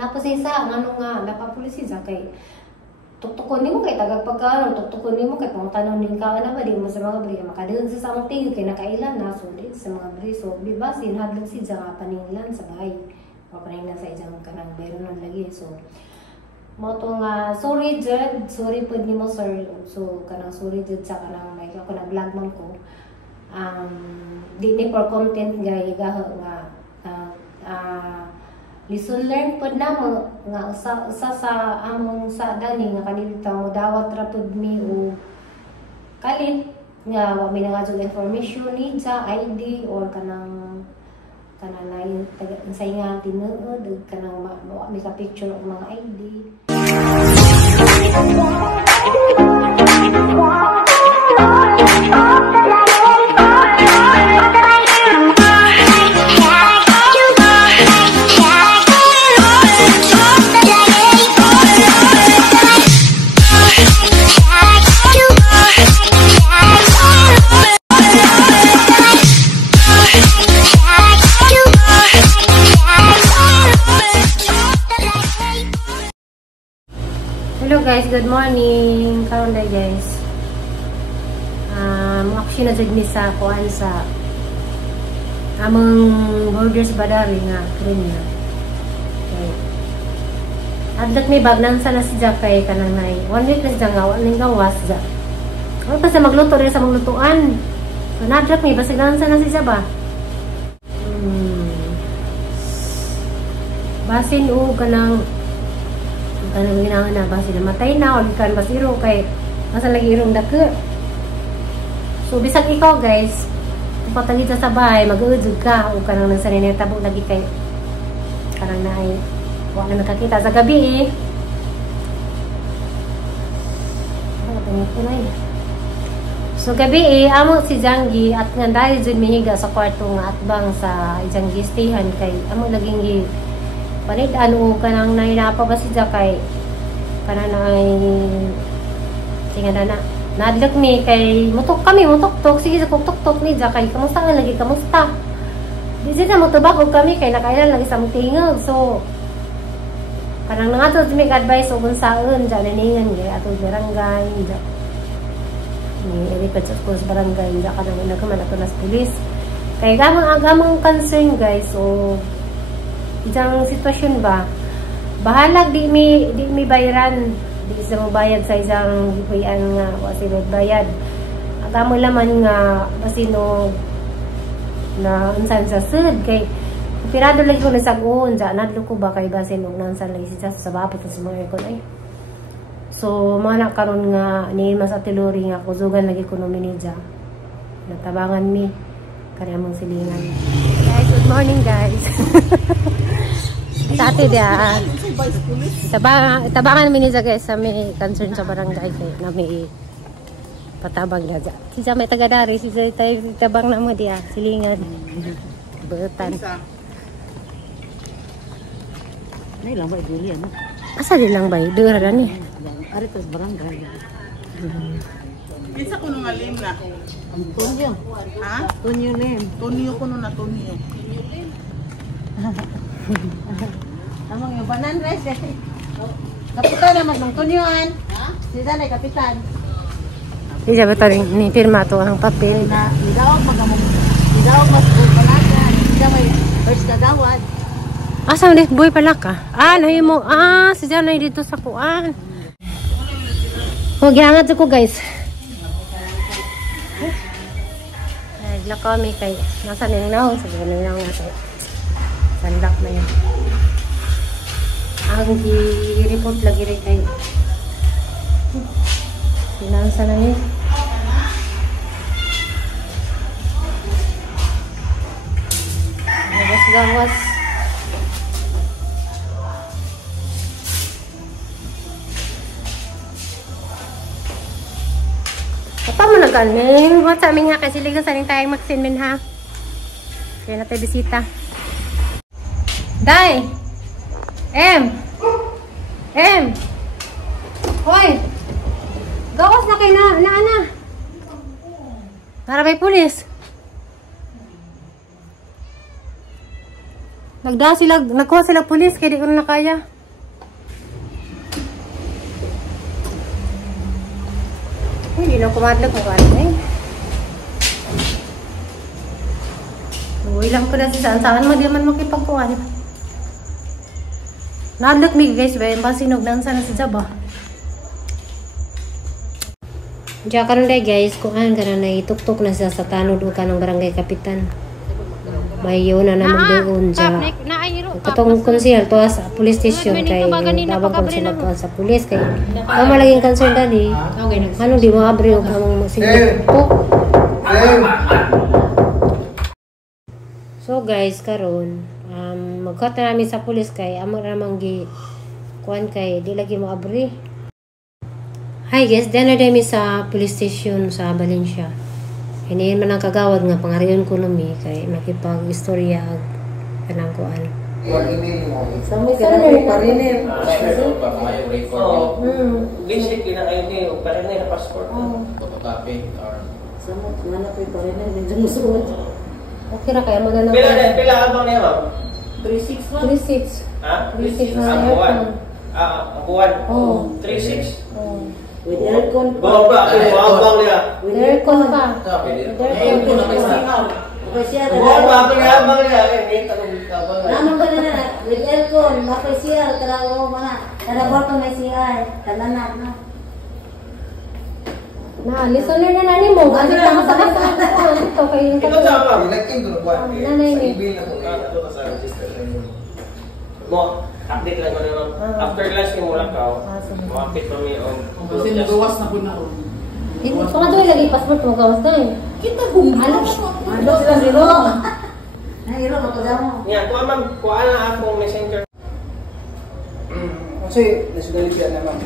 Napasisa, ano nga, napapulis siya kay tuktukon nimo kay tagag pagkaon, tuktukon nimo kay pangutanon ning ka na ba di mo sa mga bri makadun sa samong tingog kay nakailan na so di sa mga bri so bibasin hadlok si nga paninglan sa bahay. O paninglan sa ijang kanang meron ng lagi so mo to nga sorry jud, sorry pud nimo sir. So kanang sorry jud sa kanang may ako na vlog man ko. Di ni for content gay gaho nga lesson learned pod na mo nga usa sa among sa dani nga kanilita mo dawat ra pod mi o kalit nga wa mi nangajog information ni sa ID or kanang lain say nga tinuod kanang wa mi ka picture og mga ID. Hello guys, good morning. Karon day guys. Mga ko na jud ni sa kuan sa among borders badari nga Krenya. Okay. Adlat may bag nang sana si Jakay kanang nay. 1 week na siya nga ning gawas ja. Ano pa sa magluto rin sa maglutuan. So nadlat may basig nang sana si Jaba. Basin o kanang ginangan na ba sila matay na o ikan basiro kay nasa lagi irong dake. So bisag ikaw guys patangit sa bahay mag-uudjud ka o kanang nasa tabog lagi kay kanang naay wa na nakakita sa gabi so gabi amo si Janggi at nga dahil jud mihiga sa kwarto nga atbang sa ijang gistihan kay amo laging panid-an o kanang nahinapa ba si Jakay kanang ay singa na nadlak mi kay mutok sige sa tuk-tuk ni Jakay kamusta nga lagi kamusta di siya mutubak og kami kay nakailan lagi sa tingog so kanang nangato mi advice og unsaon ja naningan gyud ato barangay ja ni ilipat sa barangay ja kanang nagkaman ato nas pulis kay gamang concern guys so isang sitwasyon ba bahalag di mi bayaran di sa bayad sa isang gipuy-an nga wa sila bayad agamo laman nga basino na unsan sa sud kay pirado lagi ko na sag-on ja nadlo ko ba kay basin og nansan lagi sa babot sa mga aircon ay so mana karon nga ni mas atiluri nga kuzugan lagi ko nominidja natabangan mi kani among silingan guys. Good morning guys. Dati dia tabangan namin niya guys sa may concern sa barangay kay na may patabang na dyan. Sisa may tagadari, sisa tayo tabang na mo dia, silingan. Betan. Nay lang ba iduli ano? Asa di lang ba? Dura ni. Ari tas barangay. Kinsa kuno nga lim na? Tunyo. Ha? Tunyo lim. Tunyo kuno na tunyo. Amang yung banan res eh. Kapitan naman ng tunyoan. Ha? Sisa na kapitan. Sisa ba ito ni firma to ang papel? Hidaog mas palagan. Sisa may first kagawad. Asa ni boy pala ka? Nahi mo. Sisa na dito sa kuan. Gihangat ko guys. Naglakaw kami kay nasa ninaw. Sabi ko ninaw nga kay sandak na yan. Ang i-report lagi rin kayo. Sinansa na yun. Gawas-gawas. Apa mo na galing? What's up nga kasi ligang saling tayong magsinmin ha. Kaya na tayo bisita. Day! Hoy! Gawas na kayo na. Para may pulis. Nagkuha sila pulis kaya di ko na kaya. Hindi na kumadlag mo ano eh. Uy lang ko na si saan mo di man makipagkuhan. Nadlag mi guys ba yung basinog na sana si Jaba. Diya karon day guys, kuan ka na ituktok na siya sa tanod o kanang barangay kapitan. May yun na naman doon siya. Katong konsihal to sa police station kay babang kong sila to sa police kay ang malaging concern dali. Ano di mo abre o kamang magsigit po. So guys, karon magkat na namin sa police kay amo ramang gi kuan kay di lagi mo abre. Hi guys, dana dami sa police station sa Valencia. Hiniin man ang kagawad nga pangariyon ko numi kay makipag-istorya ag kanang kuan. Sa mo kaya pariner. Basic na kayo ni pariner passport. Photocopy or Sa mo mana pa pariner din musuot. Okay ra kaya mo na lang. Pila abang niya ma'am? 36 lang. 36. Ha? 36 na Ang buwan. Ang buwan. Oh. 36. Oh. With aircon Baba, abang niya. With Aircon pa. Aircon na kasi. Okay siya. Baba, abang niya. May tanong abang. Naman ka na with aircon, okay siya. Taraw mga. Taraw ko may siya. Talanak na. Na, listener na nani mo. Ano na masakit sa kuan ito kay yung Ito sa abang. nanay ni. Ito sa register sa inyo. Mo, update lang ko naman. After lunch ni mula ka. Mapit pa mi on. kasi nagawas na po na ako. So nga doon lagi passport mo gawas na eh. Kita ano sila nilo. Na iro ko damo. Niya, kuha ma'am, kuha na ako messenger. Kasi nasugalit yan naman.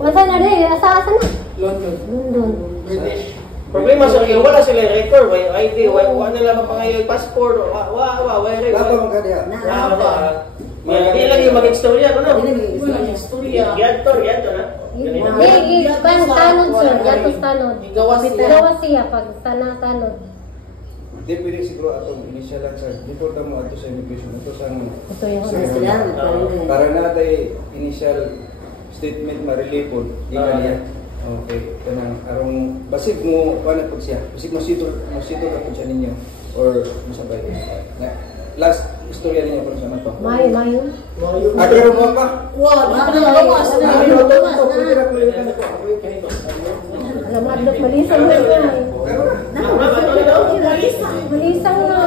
Wala na rin, asa-asa na. London. London. British. Problema sa iyo, wala sila record, may ID, wala nila pa pangayoy passport, wala record. Dapat magkadiya. Hindi lang yung mag-istorya ko no? Istorya. Yato na. Hindi, bang tanod sir, gatos tanod. Gawas siya pag tanod. Hindi pwede siguro atong initial lang sir. Dito mo ato sa immigration. Ito sa Ito yung Sila para na tayo initial statement ma-relipod. Di ka niya. Okay. Kanang arong basig mo paano po siya. Basig mo sito na po siya ninyo. Or masabay. Last istorya ninyo po sa to. Mayo. Pero mo pa. Wow, Alam mo, adlok malisang na yan. Malisang na.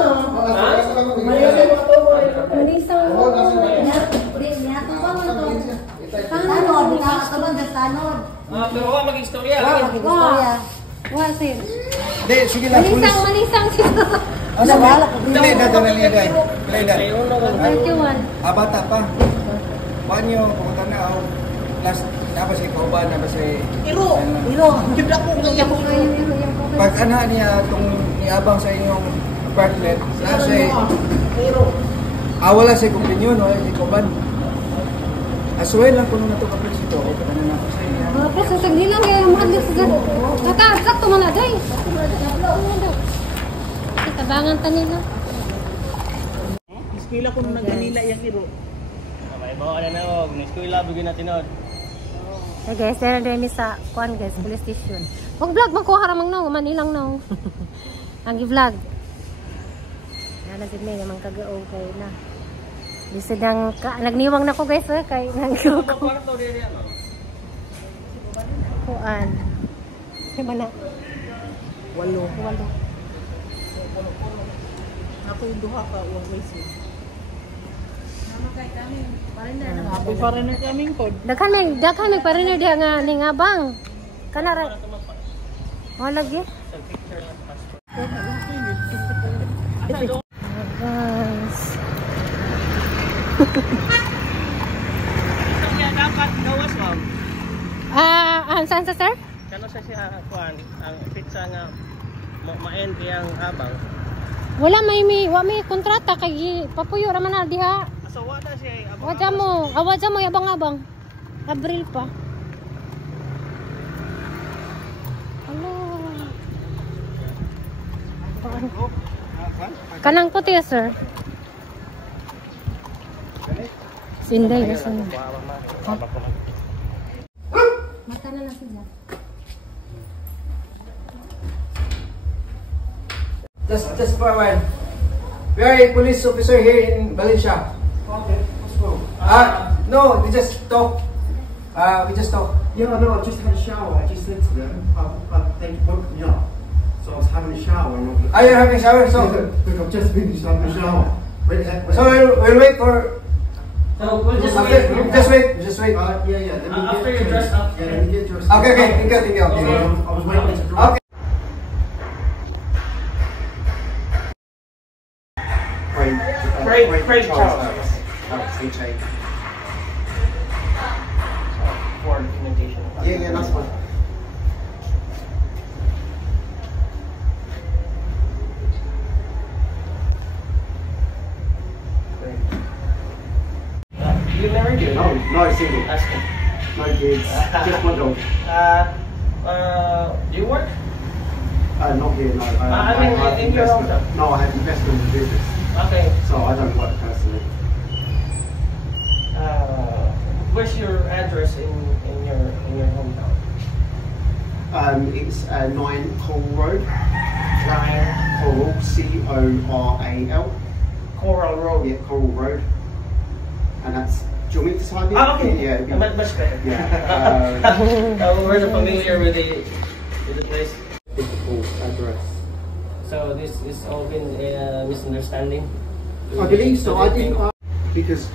Malisang na. Pero wala mag-istorya. Wah, sir. Hindi, sige lang. Malisang siya. Ano ba? Dali na niya dahil. Dali na. 21. Bata pa. Panyo, pumunta na ako. Last, nabas si Kauban, nabas si... Iro. Gibla ko kaya ko. Pag ana niya itong niabang sa inyong apartment, nasa Iro. wala sa kumpinyon, wala si Kauban. Asway lang kung na ito kaprinsito, o pa na ako sa inyo. Pero sasagli lang yung mga adlok sa gano'n. Sakto man na, day. Tabangan ta nila. Iskila ko nung nagkanila yung iro. May bawa na na, eskwela bigyan natin od. Hey guys, dahil sa kuan guys, police station. Huwag vlog, magkuha ramang na, manilang na. Ang i-vlog. Nalagid na naman kagaong kayo na. Bisa nang, nagniwang na ko guys, kay nangyo ko. Kuan. Kaya ba na? 8. Ako yung duha ka, uwang race. Happy foreigner kaming pod. Daghan may pariner diha nga ning abang. Kana ra. Mo lagi. Guys. Kaya dapat gawas ma'am. Saan sa sir? Kano sa siya kuan ang pizza nga ma-end yang abang. Wala may kontrata kay papuyo ra man na diha. So wala siya abang. Wadya mo abang-abang. Abril pa. Hello. Kanang puti sir. Sinday na sana. Mata na lang siya. Just for a while. We are a police officer here in Valencia. Okay, let's go. No, we just talk. We just talk. Yeah, no, I just had a shower. I just said to them, they woke me up. So I was having a shower. And You're having a shower, so look, I've just finished having a shower. we'll wait for. So we'll just Okay, wait. just wait. Yeah. Let me After you're dressed up. Yeah, let me get dressed up. Okay, thank you. Yeah, I was waiting to drive. Okay. Craig Charles. H.A. For documentation. Yeah, that's fine. You married you? No, single. Asking. No kids. Just my dog. Do you work? Not here, no. I mean, have in your investment. hometown? No, I have investment in business. Okay. So I don't work personally. Where's your address in your hometown? It's 9 Coral Road. 9 Coral, C-O-R-A-L. Coral Road. Yeah, Coral Road. And that's, do you want me to type it? Okay. Yeah, it'd be- Much better. Yeah. We're familiar with the place. Difficult address. So this is all been a misunderstanding. I believe so. I didn't, because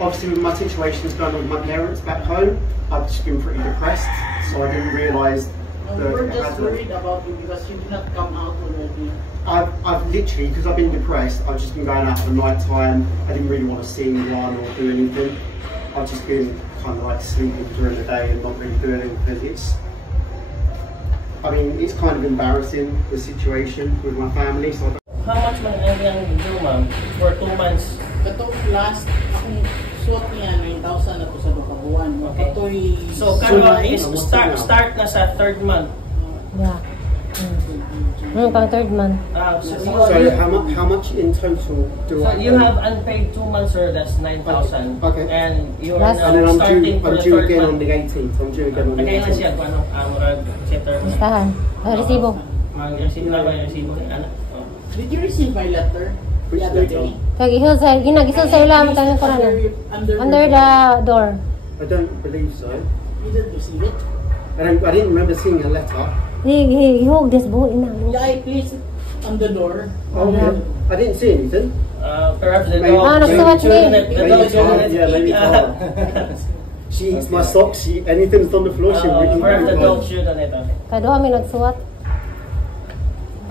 obviously with my situation that's going on with my parents back home, I've just been pretty depressed, so I didn't realise that We're just worried about you because you did not come out already. I've literally, because I've been depressed, I've just been going out at night time. I didn't really want to see anyone or do anything. I've just been kind of like sleeping during the day and not really doing anything. It's kind of embarrassing, the situation with my family. So I don't. How much man ang due, ma'am? For 2 months. Katong last, akong suot niya, 9,000 na to sa duka buwan. Okay. Katoy, So kano is start na sa 3rd month. Yeah. Pang third month. So how much in total do I? you have unpaid 2 months, sir. That's 9,000. Okay. And you're Last- And then now I'm starting for due the 3rd again on month. the 18th. I'm due again on the Kailan 18th. siya kung anong amurag setter? Listahan. Resibo. Mag-receive na ba yung resibo ni anak? Oh. did you receive my letter Which the other letter? day? Kag ginagisod sa ilang tanong ko na. Under the door. I don't believe so. You didn't receive it? I didn't remember seeing a letter. Hihog this buho ina. Yeah, I placed it on the door. Oh, Yeah. I didn't see anything. Perhaps the Maybe- dog. nagsuhat chewed on ni. it. The Maybe dog it's chewed on hard. it. Yeah, maybe it's hard. She eats my socks. Anything that's on the floor, she really. Perhaps the dog chewed on it. Kaduha mi nagsuwat.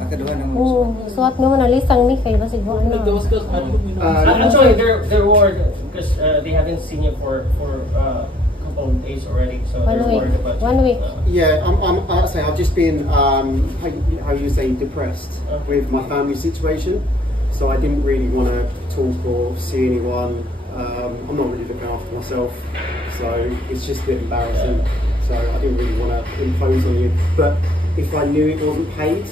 Kaduha naman. Suwat mo na listang ni kay basig buho na. Nagdawas-dawas, malibog mo na. Actually, they're worried because they haven't seen you for couple of days already. So 1 they're week. worried about you. 1 week. Yeah, I say I've just been how you say depressed with my family situation, so I didn't really want to talk or see anyone. I'm not really looking after myself, so it's just a bit embarrassing. So I didn't really want to impose on you. But if I knew it wasn't paid,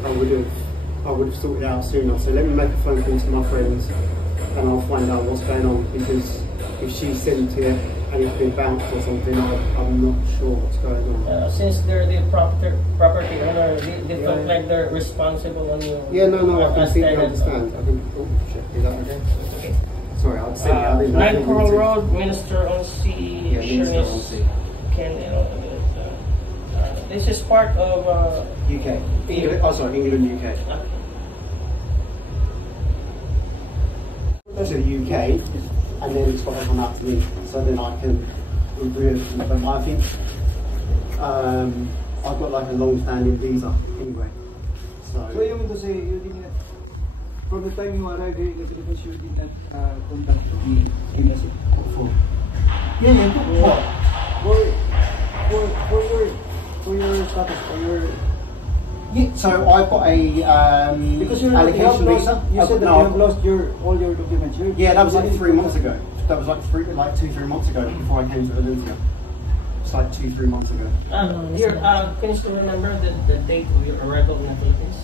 I would have sorted it out sooner. So let me make a phone call to my friends, and I'll find out what's going on, because if she sent it and it's been bounced or something, I'm not sure what's going on. Since they're the property owner, they felt like they're responsible on you. Yeah, no, I as completely tenant. understand. I think, oh, shit, is that okay? Sorry, I'll send it. I didn't 9 Coral know. Road, Minister on Sea, Yeah, Minister on Shirley's Sea. this is part of UK. England, England, UK. To the UK, and then it's got to come out to me, so then I can review it from them. I think I've got like a long-standing visa anyway. So yung to say, you did not, from the time you arrived here in the Philippines, you did not contact the embassy for. Yeah, what? For your status, for your. Yeah, so I've got a Because you have allocation lost, visa. you said that No, you have lost all your documents. Yeah, that was like 3 months ago. That was like 2-3 months ago before I came to Valencia. It's like 2-3 months ago. can you still remember the date of your arrival in the Philippines?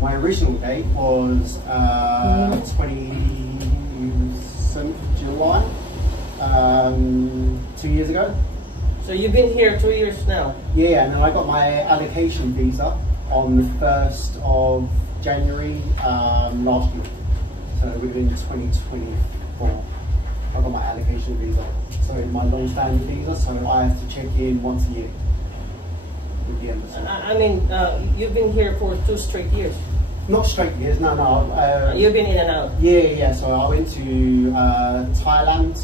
My original date was 27 recent July, 2 years ago. So you've been here 2 years now? Yeah, and then I got my allocation visa on the 1st of January last year. So within 2024, I got my allocation visa. So it's my long-standing visa, so I have to check in once a year with the embassy. I mean, you've been here for 2 straight years? Not straight years, no. You've been in and out? Yeah. So I went to Thailand,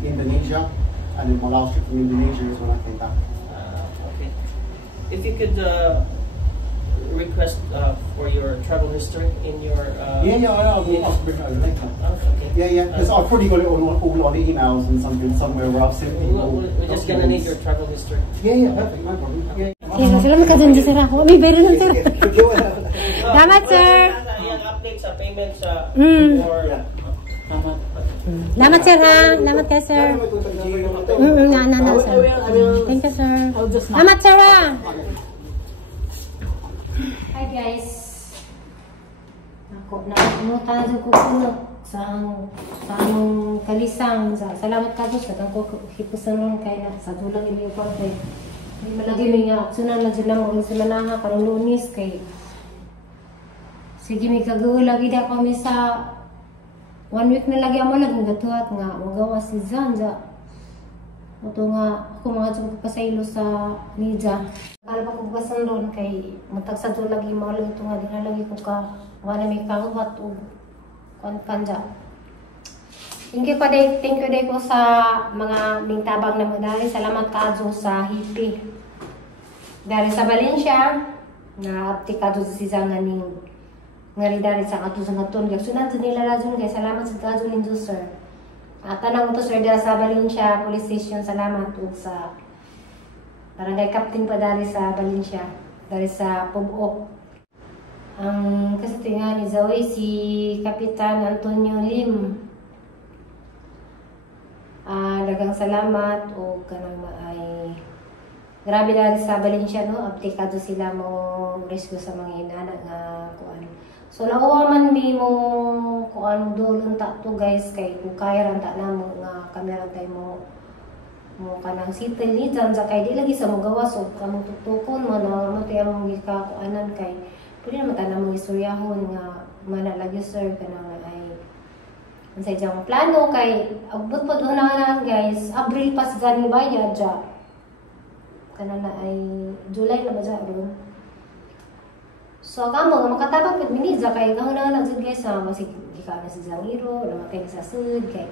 Indonesia, and then my last trip from Indonesia is when I came back. Okay. If you could request for your travel history in your... I will bring it over later. Oh, okay. Yeah, because I've probably got it all on emails and something somewhere where I've sent people. We're just gonna need your travel history. Yeah, perfect, no problem. Yeah. Salamat ka dyan, sir. May bayro nun, sir. Salamat, sir. Yung update sa payment sa... Salamat, sir, ha? Salamat ka, sir. No, sir. Thank you, sir. Salamat, sir, ha? Hi, guys. Ako, nakalimutan ko puno sa among kalisang. Salamat ka, Diyos. Nagkang ko hipusan nun kay na sa dulang iliw ko kay may malagi may nga aksunan na dyan lang mga simanaha karong Lunis kay sige may kagawin lagi na kami sa 1 week na lagi ako laging gatuhat nga magawa si Zanja ito nga ako mga dyan pasaylo sa Nija kala pa ko basan doon kay matagsa doon lagi mga lagi ito nga di na lagi ko ka wala may kahuhat o kanja. Thank you day ko sa mga ningtabang na madali. Salamat kadyo sa hipi. Dari sa Valencia, na apti kadyo sa sisang ning ngari dari sa kadyo sa ngaton. Gagsunan sa nila radyon kay salamat sa kadyo ninyo sir. At tanang mo to sir dari sa Valencia Police Station. Salamat po sa barangay captain pa dari sa Valencia. Dari sa Pubok. Ang kasatingan ni Zoe si Kapitan Antonio Lim. Dagang salamat o kanang ay grabe dahil sa Valencia no aplikado sila mo rescue sa mga inana nga kuan so nauwa man mi mo kuan dulon ta to guys kay kung kaya ran ta na mo nga kamera tay mo kanang sitel ni dyan sa kay di lagi sa mo gawas o kamong tutukon mo na mo tay among gikakuanan kay pwede naman ta na mong istoryahon nga mana lagi sir kanang ay sa isang plano kay abot pa doon na guys April pa sa ni bayad dya kanana ay July na ba dya doon so kamo makatabang pit miniza kay kahuna na dyan guys masig ikaw na sa Zangiro namatay na sa sud kay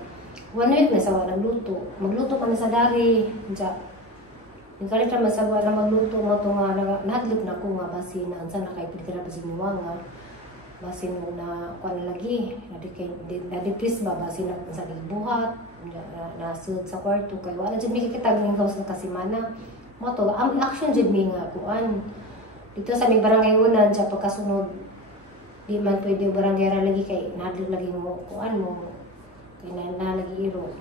1 week na sa walang luto magluto pa na sa dari dya yung kalit naman sa wala magluto mo ito nga nahadlip na ko nga basin na ansa na kay pagkira pa si Niwanga basin mo na kuan lagi na-depress ba basin na sa buhat nasud sa kwarto kay wala jud mi kitag ning house na kasimana mo to ang action jud mi nga kuan dito sa may barangay una sa pagkasunod di man pwede barangay ra lagi kay nadli lagi mo kuan mo kay na lagi iro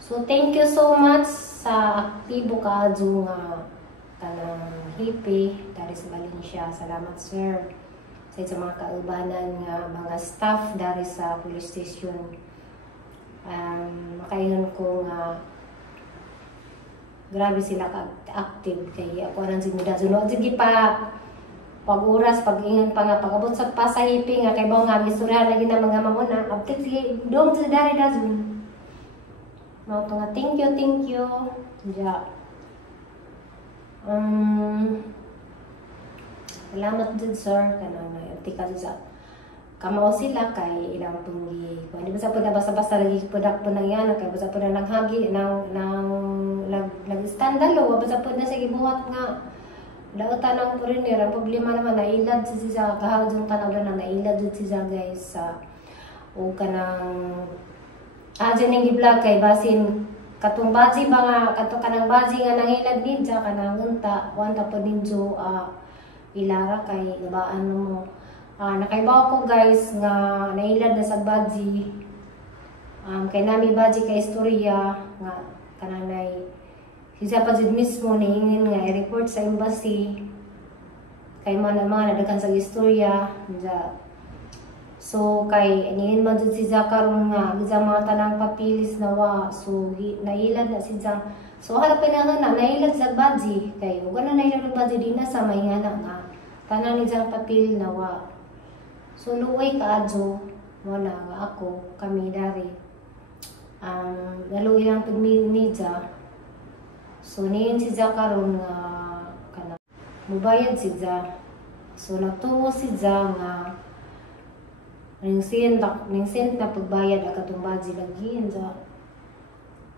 so thank you so much sa aktibo ka adyo nga kanang hipi dari sa Valencia salamat sir sa mga kaubanan nga mga staff dari sa police station makaingon ko nga grabe sila ka-active kay ako nang sinida sunod sige pa pag oras pag ingon pa nga pagabot sa pasahipi nga kay bao nga istorya lagi na mga mamuna update sige dong sa dari dazun no to nga thank you ja salamat din sir kanang tika sa kamao sila kay ilang punggi kung di ba sa pud basta lagi pudak po nang yan kay basta pud nang hagi nang skandalo basta pud na sige buhat nga dautan ng foreigner ang problema naman nailad sa kahawdong tanaw na nailad jud siya guys sa o kanang ning gi-vlog kay basin katong baji ba nga kato kanang baji nga nangilad ninja kanang unta wanta pod ninjo ilara kay ibaan mo nakaibaw ko guys nga nailad na sa baji kay nami baji kay istorya nga kananay siya pa jud mismo nahingin nga i-report sa embassy kay mga nadagan sa istorya So kay aniin man jud si Jack karon nga gizang mga tanang papilis nawa. So nailad na si Jack. So harap pinangan na nailad sa baji kay ug ano nailad og baji din na sa may nga nga tanan ni Jack papil nawa. So luoy kaadyo mo na nga ako kami dari. Naluoy lang pud ni Jack. So niin si Jack karon nga kana mubayad si Jack. So natuo si Jack nga ning sent na pagbayad ang katong baji lagi sa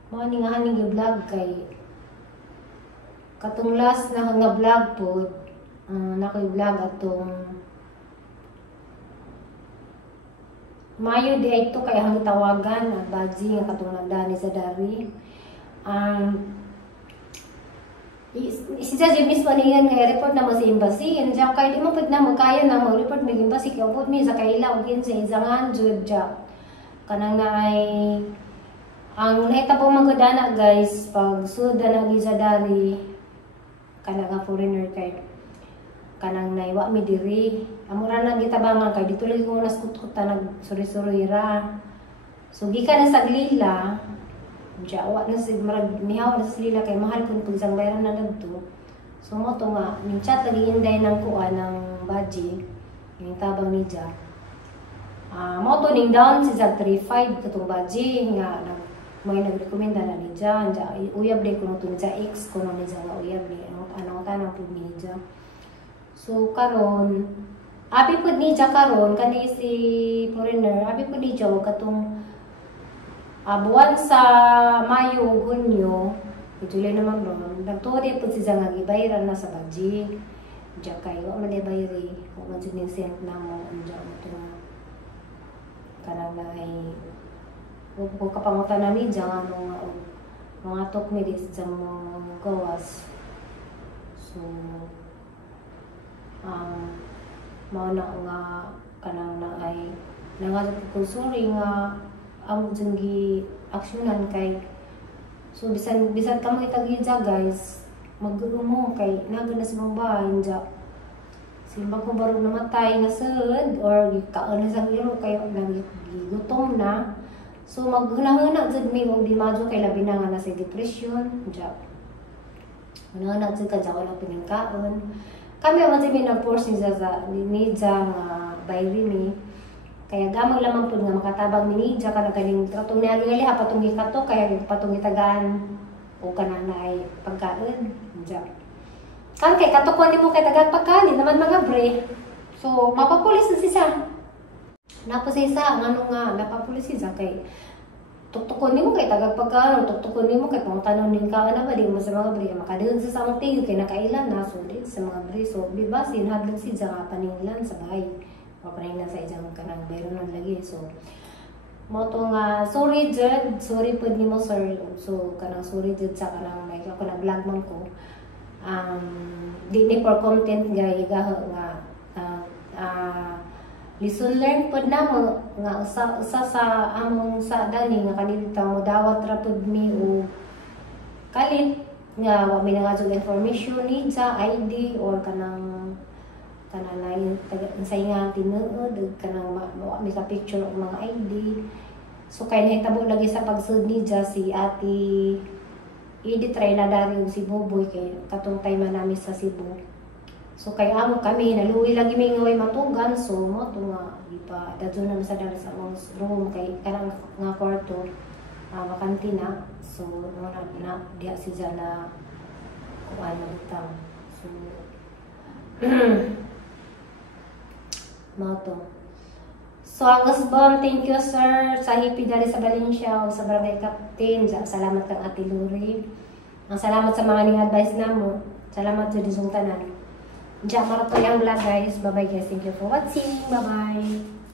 mo ni nga haning vlog kay katong last na nga vlog pod nakoy vlog atong Mayo di ay ito kay hang tawagan ang baji nga katong nagdani sa dari si Judge mismo niyan nga report na mo sa embassy and Jack kay di mo pud na magkaya na mo report mig embassy kay upod mi sa kaila og sa izangan jud Jack kanang naay ang nahitabo magudana guys pag suda na sa dari kanang nga foreigner kay kanang naiwa mi diri amura na gitabangan kay dito lagi ko naskutkota nag suri-suri ra so gikan na sa Glila Diya, awak na si marag mihaw na sila kay mahal kung pagsang bayaran na nagto. So mo to nga, ning chat lagi inday ng kuan ng baji, yung tabang ni Jack. Mo to ning down si Jack 35 katong baji nga may nagrekomenda na ni Jack. Uyab day ko mo to ni Jack X ko ni Jack nga uyab ni ano tanang pud ni Jack. So karon, abi pud ni Jack karon kani si foreigner, abi pud ni Jack katong buwan sa Mayo, Hunyo, ituloy naman ron, nagtuloy po siya nga gibayaran na sa baji. Diyan kayo, wala man bayari, kung man siya sent na mo, diyan mo ito nga. Kanang na ay, kung kapangutan na ni diyan, mga tok mi di siya mo gawas. So, mauna nga, kanang na ay, nangasapukusuri nga, ang jenggi aksyonan kay so bisan kamo itagidja guys maggumo kay naga na sa mga bahay ja simbang ko barog namatay na sad or kaon na sa giro kay nagigutom na so maghunahuna jud mi og di madyo kay labi na nga na sa depression ja una jud ka ja wala piningkaon kami man jud mi nag-force ni ja nga bayri mi kaya gamang lamang po nga makatabang minidya ka na galing katong niyagali ha patong gikato kaya patong gitagaan o kanang naay pagkaon dya kan kay katukon nimo kay tagad pagkain naman mga bre so mapapulis na siya napo siya ngano nga napapulis siya kay tuktukon nimo kay tagad pagkaon tuktukon nimo kay pangutanon ning kaon na ba di mo sa mga bre makadayon sa samong tingog kay nakailan na so di sa mga bre so biba sinhadlok siya nga paninglan sa bahay papanin na sa isang kanang bayron lagi so mo to nga sorry pud nimo sir so kanang sorry jud sa kanang like ako nag-vlog man ko di ni for content gay gaho nga lesson learned pud namo nga usa sa among sa dani nga kanita mo dawat ra pud mi o kalit nga wa mi nga jud information ni sa ID or kanang kanang saingan tinuod kanang may ka picture og mga ID so kay nahitabo lagi sa pagsud ni si Ate Edith try na dari si Boboy kay katong time namin sa Cebu so kay amo kami naluwi lagi mi ngaway matugan so mo to nga di pa dadto na sa dari sa room kay kanang nga kwarto makantina so mo na diha siya na kuan na butang so Moto. So, Angus Bom, thank you sir sa hipi dari sa Valencia o sa Barangay Captain. Salamat kang Ate Luri. Ang salamat sa mga ning advice na mo. Salamat sa disong tanan. Diyan marato yung vlog guys. Bye bye guys. Thank you for watching. Bye bye.